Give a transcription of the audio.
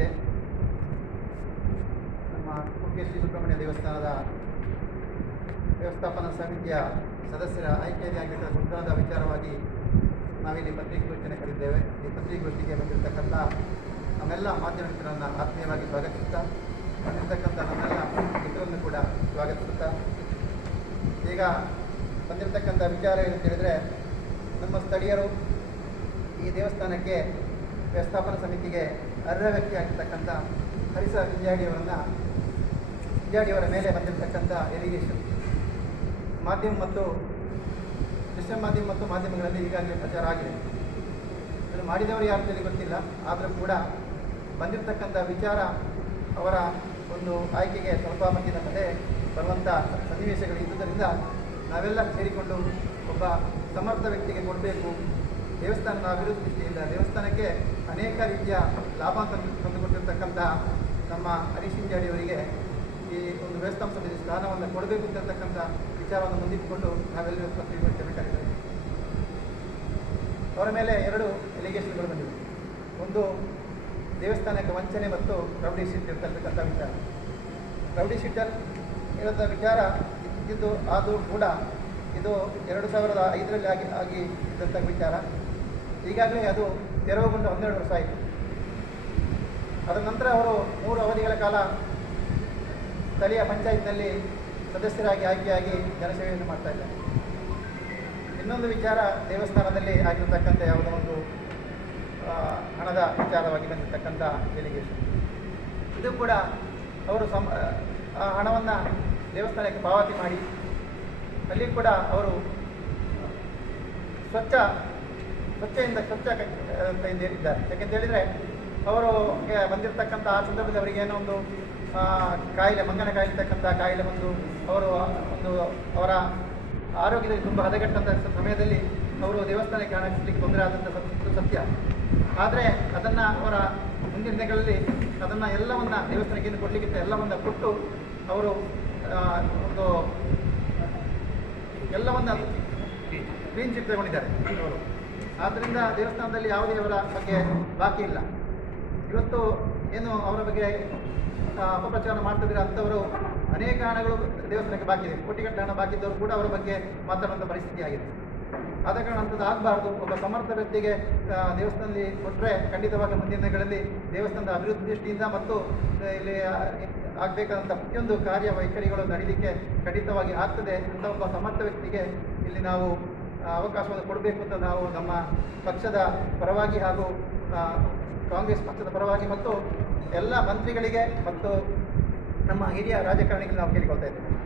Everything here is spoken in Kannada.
ಬಂದಿದೆ ನಮ್ಮ ಕುಕ್ಕೆ ಶ್ರೀ ಸುಬ್ರಹ್ಮಣ್ಯ ದೇವಸ್ಥಾನದ ವ್ಯವಸ್ಥಾಪನಾ ಸಮಿತಿಯ ಸದಸ್ಯರ ಆಯ್ಕೆಯಾಗಿದ್ದ ಮುದ್ದಾದ ವಿಚಾರವಾಗಿ ನಾವಿಲ್ಲಿ ಪತ್ರಿಕಾಗೋಷ್ಠಿಯನ್ನು ಕರೆದಿದ್ದೇವೆ. ಈ ಪತ್ರಿಕಾಗೋಷ್ಠಿಗೆ ಬಂದಿರತಕ್ಕಂಥ ನಮ್ಮೆಲ್ಲ ಮಾಧ್ಯಮ ಆತ್ಮೀಯವಾಗಿ ಸ್ವಾಗತಿಸುತ್ತಾ, ಬಂದಿರತಕ್ಕಂಥ ನಮ್ಮೆಲ್ಲ ಮಿತ್ರರನ್ನು ಕೂಡ ಸ್ವಾಗತಿಸುತ್ತಾ, ಈಗ ಬಂದಿರತಕ್ಕಂಥ ವಿಚಾರ ಏನು ಹೇಳಿದರೆ, ನಮ್ಮ ಸ್ಥಳೀಯರು ಈ ದೇವಸ್ಥಾನಕ್ಕೆ ವ್ಯವಸ್ಥಾಪನಾ ಸಮಿತಿಗೆ ಅರ್ಹ ವ್ಯಕ್ತಿ ಆಗಿರ್ತಕ್ಕಂಥ ಹರಿಸ ವಿದ್ಯಾಡಿಯವರನ್ನು ವಿದ್ಯಾಡಿಯವರ ಮೇಲೆ ಬಂದಿರತಕ್ಕಂಥ ಎಲಿಗೇಷನ್ ಮಾಧ್ಯಮ ಮತ್ತು ದೃಶ್ಯ ಮಾಧ್ಯಮ ಮತ್ತು ಮಾಧ್ಯಮಗಳಲ್ಲಿ ಈಗಾಗಲೇ ಪ್ರಚಾರ ಆಗಿದೆ. ಇದನ್ನು ಮಾಡಿದವರು ಯಾರು ಗೊತ್ತಿಲ್ಲ, ಆದರೂ ಕೂಡ ಬಂದಿರತಕ್ಕಂಥ ವಿಚಾರ ಅವರ ಒಂದು ಆಯ್ಕೆಗೆ ಸ್ವಲ್ಪ ಮಟ್ಟಿನ ಕಡೆ ಬರುವಂಥ ಸನ್ನಿವೇಶಗಳು ಇದ್ದುದರಿಂದ ನಾವೆಲ್ಲ ಸೇರಿಕೊಂಡು ಒಬ್ಬ ಸಮರ್ಥ ವ್ಯಕ್ತಿಗೆ ಕೊಡಬೇಕು ದೇವಸ್ಥಾನದ ಅಭಿವೃದ್ಧಿಯಿಂದ ದೇವಸ್ಥಾನಕ್ಕೆ ಅನೇಕ ರೀತಿಯ ಲಾಭ ತಂದು ತಂದುಕೊಟ್ಟಿರ್ತಕ್ಕಂಥ ನಮ್ಮ ಹರೀಶ್ ಅವರಿಗೆ ಈ ಒಂದು ವ್ಯವಸ್ಥಾಪನ ಸಮಿತಿ ಸ್ಥಾನವನ್ನು ಕೊಡಬೇಕು ಅಂತಕ್ಕಂಥ ವಿಚಾರವನ್ನು ಮುಂದಿಟ್ಟುಕೊಂಡು ನಾವೆಲ್ಲರೂ ಕರೀತೇವೆ ಅವರ ಮೇಲೆ ಎರಡು ಎಲಿಗೇಷನ್ಗಳು ಬಂದಿವೆ. ಒಂದು, ದೇವಸ್ಥಾನಕ್ಕೆ ವಂಚನೆ ಮತ್ತು ರೌಡಿ ಶೀಟ್ ಇರ್ತಕ್ಕಂಥ ವಿಚಾರ. ರೌಡಿ ಶೀಟರ್ ಇರೋದ ವಿಚಾರ ಇದ್ದು ಆದರೂ ಕೂಡ ಇದು ಎರಡು ಸಾವಿರದ ಐದರಲ್ಲಿ ಆಗಿ ಆಗಿ ಇದ್ದಂಥ ವಿಚಾರ. ಈಗಾಗಲೇ ಅದು ತೆರವುಗೊಂಡು ಹನ್ನೆರಡು ವರ್ಷ ಆಯಿತು. ಅದರ ನಂತರ ಅವರು ಮೂರು ಅವಧಿಗಳ ಕಾಲ ಸ್ಥಳೀಯ ಪಂಚಾಯತ್ನಲ್ಲಿ ಸದಸ್ಯರಾಗಿ ಆಯ್ಕೆಯಾಗಿ ಜನಸೇವೆಯನ್ನು ಮಾಡ್ತಾ ಇದ್ದಾರೆ. ಇನ್ನೊಂದು ವಿಚಾರ ದೇವಸ್ಥಾನದಲ್ಲಿ ಆಗಿರತಕ್ಕಂಥ ಯಾವುದೋ ಒಂದು ಹಣದ ವಿಚಾರವಾಗಿ ಬಂದಿರತಕ್ಕಂಥ ಡೆಲಿಗೇಷನ್ ಇದು ಕೂಡ ಅವರು ಸಮ, ಆ ಹಣವನ್ನು ದೇವಸ್ಥಾನಕ್ಕೆ ಪಾವತಿ ಮಾಡಿ, ಅಲ್ಲಿ ಕೂಡ ಅವರು ಸ್ವಚ್ಛ ಸ್ವಚ್ಛೆಯಿಂದ ಸ್ವಚ್ಛ ಅಂತ ಹೇಳಿದ್ದಾರೆ. ಯಾಕೆಂತ ಹೇಳಿದರೆ, ಅವರು ಬಂದಿರತಕ್ಕಂಥ ಆ ಸಂದರ್ಭದಲ್ಲಿ ಅವರಿಗೆ ಏನೋ ಒಂದು ಕಾಯಿಲೆ, ಮಂಗನ ಕಾಯಿಲೆ ಇರ್ತಕ್ಕಂಥ ಕಾಯಿಲೆ ಬಂದು ಅವರು ಒಂದು ಅವರ ಆರೋಗ್ಯದಲ್ಲಿ ತುಂಬ ಹದಗೆಟ್ಟಂಥ ಸಮಯದಲ್ಲಿ ಅವರು ದೇವಸ್ಥಾನಕ್ಕೆ ಹಣ ಕಟ್ಟಲಿಕ್ಕೆ ತೊಂದರೆ ಆದಂಥ ಸತ್ಯ. ಆದರೆ ಅದನ್ನು ಅವರ ಮುಂದಿನ ದಿನಗಳಲ್ಲಿ ಅದನ್ನು ಎಲ್ಲವನ್ನ ದೇವಸ್ಥಾನಕ್ಕೆ ಕೊಡಲಿಕ್ಕಿಂತ ಎಲ್ಲವನ್ನ ಕೊಟ್ಟು ಅವರು ಒಂದು ಎಲ್ಲವನ್ನ ಕ್ಲೀನ್ ಚಿಟ್ ತಗೊಂಡಿದ್ದಾರೆ ಅವರು ಆದ್ದರಿಂದ ದೇವಸ್ಥಾನದಲ್ಲಿ ಯಾವುದೇ ಅವರ ಬಗ್ಗೆ ಬಾಕಿ ಇಲ್ಲ. ಇವತ್ತು ಏನು ಅವರ ಬಗ್ಗೆ ಅಪಪ್ರಚಾರ ಮಾಡ್ತಿದ್ರೆ ಅಂಥವರು ಅನೇಕ ಹಣಗಳು ದೇವಸ್ಥಾನಕ್ಕೆ ಬಾಕಿ ಇದೆ. ಕೋಟಿಗಟ್ಟಲೆ ಹಣ ಬಾಕಿ ಇದ್ದವರು ಕೂಡ ಅವರ ಬಗ್ಗೆ ಮಾತಾಡುವಂಥ ಪರಿಸ್ಥಿತಿ ಆಗಿದೆ. ಆದ ಕಾರಣ ಅಂಥದ್ದು ಆಗಬಾರ್ದು. ಒಬ್ಬ ಸಮರ್ಥ ವ್ಯಕ್ತಿಗೆ ದೇವಸ್ಥಾನದಲ್ಲಿ ಕೊಟ್ಟರೆ ಖಂಡಿತವಾಗಿ ಮುಂದಿನ ದಿನಗಳಲ್ಲಿ ದೇವಸ್ಥಾನದ ಅಭಿವೃದ್ಧಿ ದೃಷ್ಟಿಯಿಂದ ಮತ್ತು ಇಲ್ಲಿ ಆಗಬೇಕಾದಂಥ ಪ್ರತಿಯೊಂದು ಕಾರ್ಯ ವೈಖರಿಗಳು ನಡೀಲಿಕ್ಕೆ ಖಂಡಿತವಾಗಿ ಆಗ್ತದೆ ಅಂತ ಒಬ್ಬ ಸಮರ್ಥ ವ್ಯಕ್ತಿಗೆ ಇಲ್ಲಿ ನಾವು ಅವಕಾಶವನ್ನು ಕೊಡಬೇಕು ಅಂತ ನಾವು ನಮ್ಮ ಪಕ್ಷದ ಪರವಾಗಿ ಹಾಗೂ ಕಾಂಗ್ರೆಸ್ ಪಕ್ಷದ ಪರವಾಗಿ ಮತ್ತು ಎಲ್ಲ ಮಂತ್ರಿಗಳಿಗೆ ಮತ್ತು ನಮ್ಮ ಹಿರಿಯ ರಾಜಕಾರಣಿಗಳಿಗೆ ನಾವು ಕೇಳಿಕೊಳ್ತಾ ಇದ್ದೇವೆ.